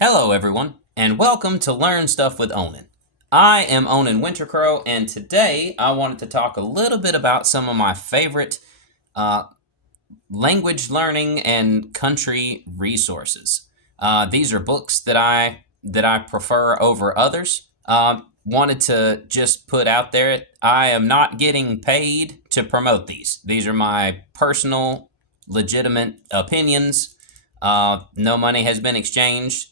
Hello, everyone, and welcome to Learn Stuff with Onen. I am Onen Wintercrow, and today I wanted to talk a little bit about some of my favorite uh, language learning and country resources. These are books that I prefer over others. Wanted to just put out there, I am not getting paid to promote these. These are my personal, legitimate opinions. No money has been exchanged.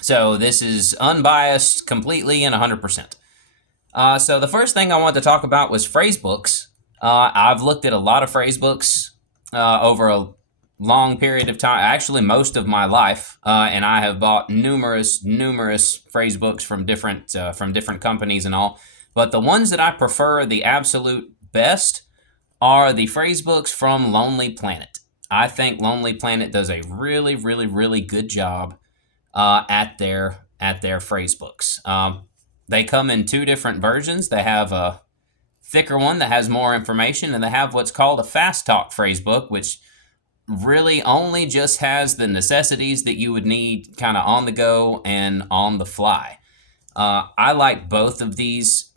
So this is unbiased completely and 100%. So the first thing I wanted to talk about was phrase books. I've looked at a lot of phrase books over a long period of time, actually most of my life, and I have bought numerous phrase books from different companies and all. But the ones that I prefer the absolute best are the phrase books from Lonely Planet. I think Lonely Planet does a really good job at their phrase books. They come in two different versions. They have a thicker one that has more information, and they have what's called a fast talk phrase book, which really only just has the necessities that you would need kind of on the go and on the fly. I like both of these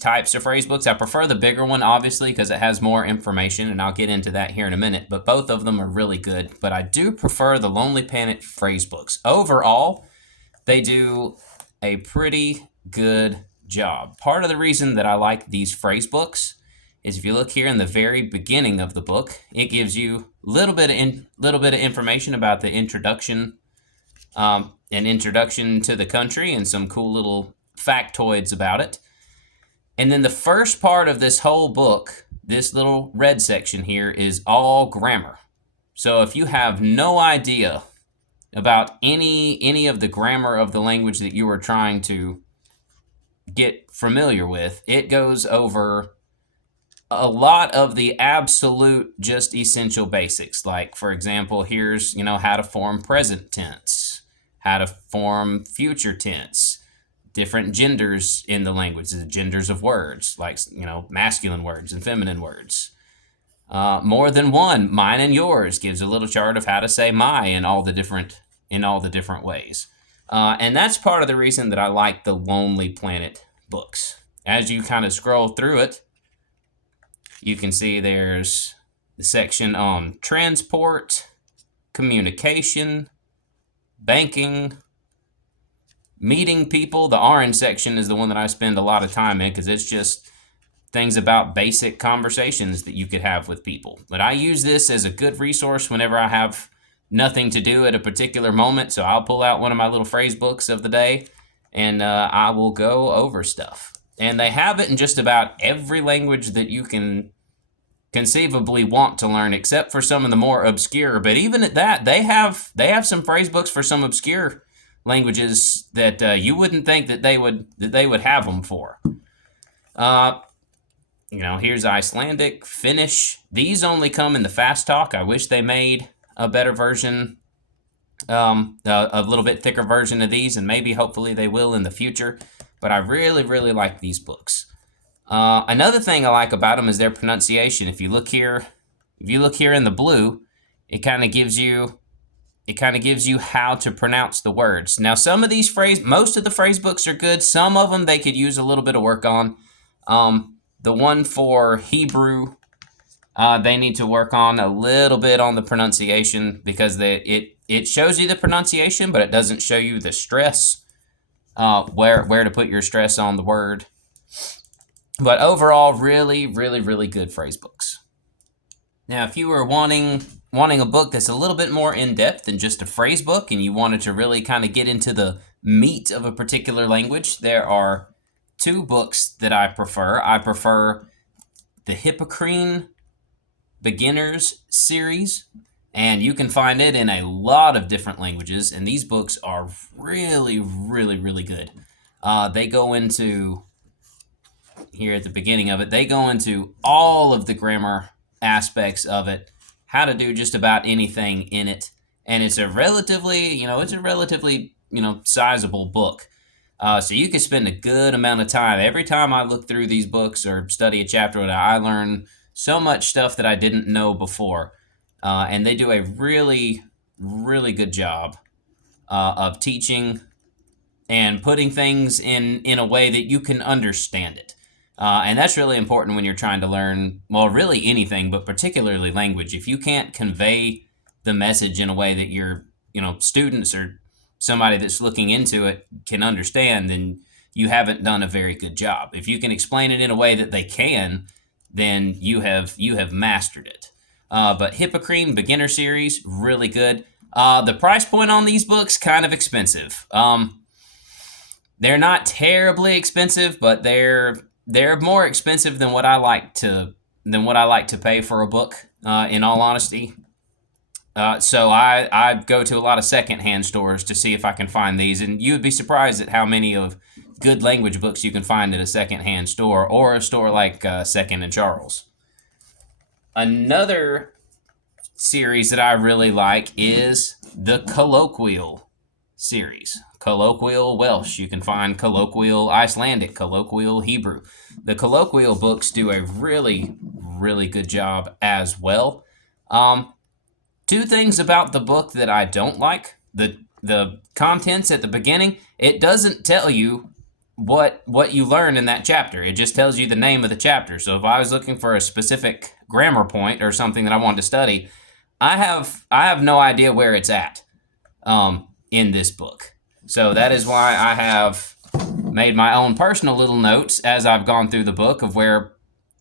types of phrase books. I prefer the bigger one, obviously, because it has more information, and I'll get into that here in a minute. But both of them are really good. But I do prefer the Lonely Planet phrase books. Overall, they do a pretty good job. Part of the reason that I like these phrase books is if you look here in the very beginning of the book, it gives you little bit of information about the introduction, an introduction to the country, and some cool little factoids about it. And then the first part of this whole book, this little red section here, is all grammar. So if you have no idea about any of the grammar of the language that you are trying to get familiar with, it goes over a lot of the absolute just essential basics. Like, for example, here's, how to form present tense, how to form future tense, different genders in the language, the genders of words, like, masculine words and feminine words. More than one, mine and yours, gives a little chart of how to say my in all the different ways. And that's part of the reason that I like the Lonely Planet books. As you kind of scroll through it, you can see there's the section on transport, communication, banking, meeting people. The orange section is the one that I spend a lot of time in because it's just things about basic conversations that you could have with people. But I use this as a good resource whenever I have nothing to do at a particular moment. So I'll pull out one of my little phrase books of the day and I will go over stuff. And they have it in just about every language that you can conceivably want to learn, except for some of the more obscure. But even at that, they have some phrase books for some obscure languages that you wouldn't think that they would have them for. Here's Icelandic, Finnish. These only come in the fast talk. I wish they made a better version, a little bit thicker version of these, and maybe hopefully they will in the future. But I really like these books. Another thing I like about them is their pronunciation. If you look here in the blue, it kind of gives you how to pronounce the words. Now, most of the phrase books are good. Some of them they could use a little bit of work on. The one for Hebrew, they need to work on a little bit on the pronunciation because it shows you the pronunciation, but it doesn't show you the stress, where to put your stress on the word. But overall, really good phrase books. Now, if you were wanting a book that's a little bit more in-depth than just a phrase book and you wanted to really kind of get into the meat of a particular language, there are two books that I prefer. I prefer the Hippocrene Beginners series, and you can find it in a lot of different languages, and these books are really good. They go into, here at the beginning of it, they go into all of the grammar aspects of it, how to do just about anything in it, and it's a relatively sizable book. So you could spend a good amount of time. Every time I look through these books or study a chapter, I learn so much stuff that I didn't know before. And they do a really good job of teaching and putting things in a way that you can understand it. And that's really important when you're trying to learn, well, really anything, but particularly language. If you can't convey the message in a way that your, students or somebody that's looking into it can understand, then you haven't done a very good job. If you can explain it in a way that they can, then you have mastered it. But Hippocrene Beginner Series, really good. The price point on these books, kind of expensive. They're not terribly expensive, but they're more expensive than what I like to pay for a book. In all honesty, so I go to a lot of secondhand stores to see if I can find these, and you would be surprised at how many of good language books you can find at a secondhand store or a store like Second and Charles. Another series that I really like is the Colloquial series. Colloquial Welsh. You can find Colloquial Icelandic, Colloquial Hebrew. The Colloquial books do a really, really good job as well. Two things about the book that I don't like. The contents at the beginning, it doesn't tell you what you learn in that chapter. It just tells you the name of the chapter. So if I was looking for a specific grammar point or something that I wanted to study, I have no idea where it's at in this book. So that is why I have made my own personal little notes as I've gone through the book of where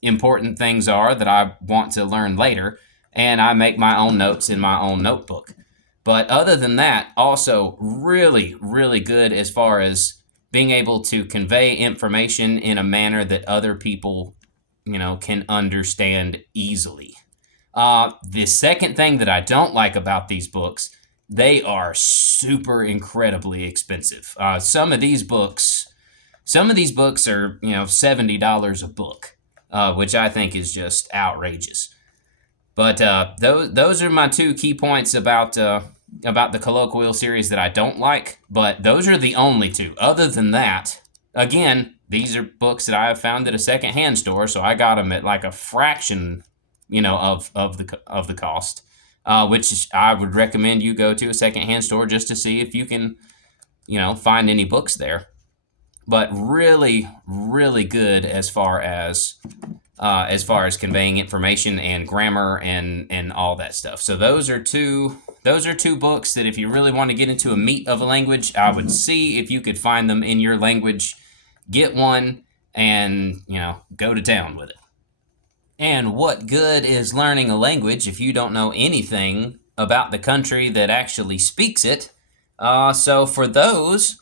important things are that I want to learn later, and I make my own notes in my own notebook. But other than that, also really, really good as far as being able to convey information in a manner that other people, can understand easily. The second thing that I don't like about these books, they are super incredibly expensive. Some of these books are, $70 a book, which I think is just outrageous. But those are my two key points about the Colloquial series that I don't like. But those are the only two. Other than that, again, these are books that I have found at a secondhand store, so I got them at like a fraction, of the cost. Which I would recommend you go to a secondhand store just to see if you can, find any books there. But really, really good as far as conveying information and grammar and all that stuff. So those are two books that if you really want to get into a meat of a language, I would see if you could find them in your language, get one, and go to town with it. And what good is learning a language if you don't know anything about the country that actually speaks it? So for those,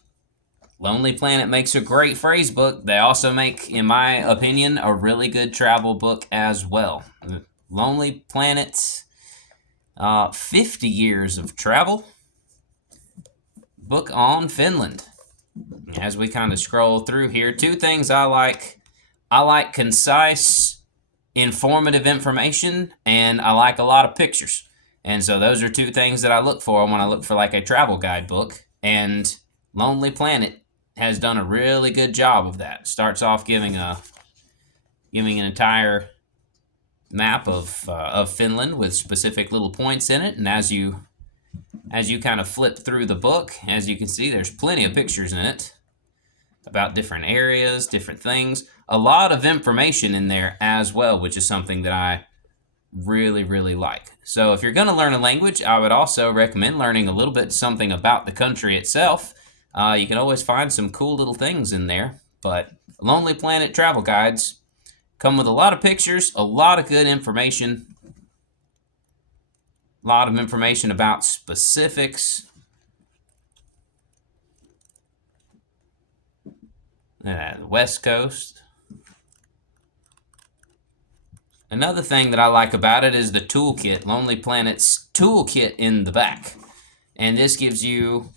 Lonely Planet makes a great phrase book. They also make, in my opinion, a really good travel book as well. Lonely Planet, 50 Years of Travel, book on Finland. As we kind of scroll through here, two things I like. I like concise, informative information, and I like a lot of pictures. And so those are two things that I look for when I look for like a travel guide book. And Lonely Planet has done a really good job of that. Starts off giving an entire map of Finland with specific little points in it, and as you kind of flip through the book, as you can see, there's plenty of pictures in it about different areas, different things. A lot of information in there as well, which is something that I really, really like. So if you're going to learn a language, I would also recommend learning a little bit something about the country itself. You can always find some cool little things in there, but Lonely Planet travel guides come with a lot of pictures, a lot of good information, a lot of information about specifics. The West Coast. Another thing that I like about it is the toolkit, Lonely Planet's toolkit in the back. And this gives you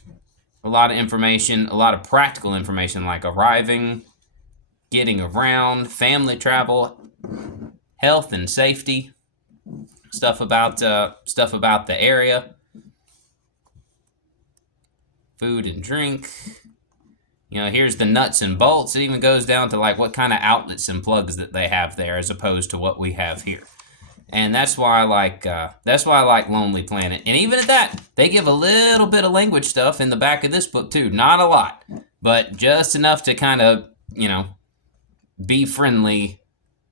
a lot of information, a lot of practical information like arriving, getting around, family travel, health and safety, stuff about the area, food and drink. Here's the nuts and bolts. It even goes down to like what kind of outlets and plugs that they have there as opposed to what we have here. And that's why I like Lonely Planet. And even at that, they give a little bit of language stuff in the back of this book too. Not a lot, but just enough to kind of, be friendly,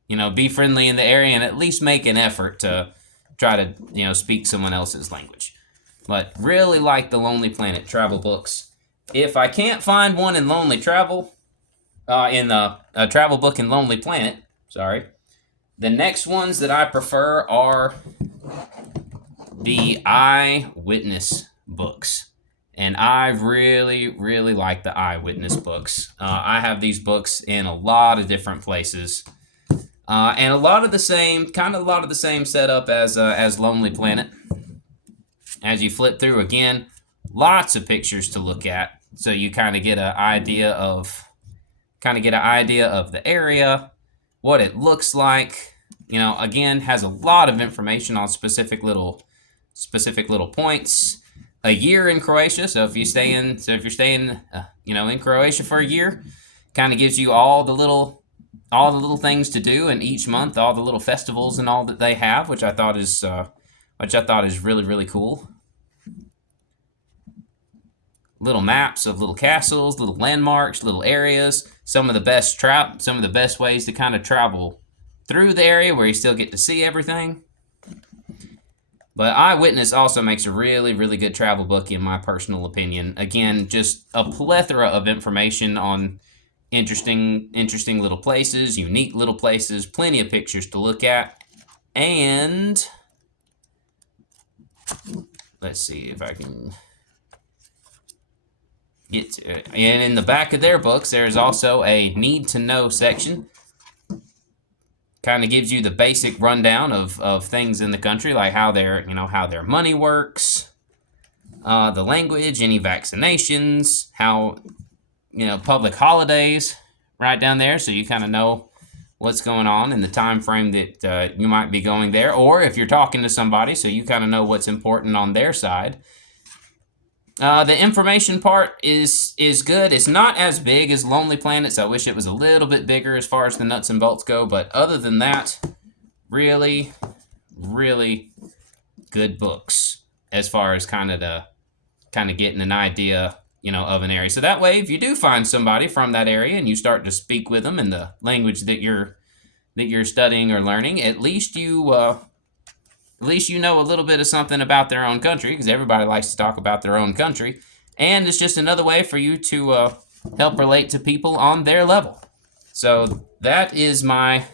be friendly in the area and at least make an effort to try to, speak someone else's language. But really like the Lonely Planet travel books. If I can't find one in Lonely Travel, in the travel book in Lonely Planet, sorry, the next ones that I prefer are the eyewitness books. And I really, really like the eyewitness books. I have these books in a lot of different places. And a lot of the same setup as Lonely Planet. As you flip through again, lots of pictures to look at. So you kind of get an idea of the area, what it looks like. Again, has a lot of information on specific little points. A year in Croatia. So if you're staying, in Croatia for a year, kind of gives you all the little things to do in each month, all the little festivals and all that they have, which I thought is really, really cool. Little maps of little castles, little landmarks, little areas, some of the best ways to kind of travel through the area where you still get to see everything. But Eyewitness also makes a really, really good travel book in my personal opinion. Again, just a plethora of information on interesting little places, unique little places, plenty of pictures to look at. And let's see if I can get to it. And in the back of their books, there's also a need to know section. Kind of gives you the basic rundown of things in the country, like how their money works, the language, any vaccinations, how, public holidays, right down there, so you kind of know what's going on in the time frame that you might be going there, or if you're talking to somebody, so you kind of know what's important on their side. The information part is good. It's not as big as Lonely Planets. I wish it was a little bit bigger as far as the nuts and bolts go. But other than that, really, really good books as far as kind of getting an idea, of an area. So that way, if you do find somebody from that area and you start to speak with them in the language that you're studying or learning, at least you know a little bit of something about their own country, because everybody likes to talk about their own country. And it's just another way for you to help relate to people on their level. So that is my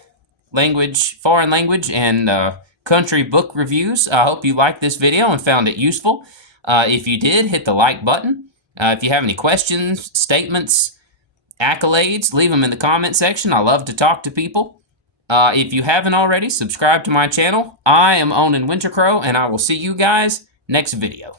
foreign language, and country book reviews. I hope you liked this video and found it useful. If you did, hit the like button. If you have any questions, statements, accolades, leave them in the comment section. I love to talk to people. If you haven't already, subscribe to my channel. I am Onen Wintercrow, and I will see you guys next video.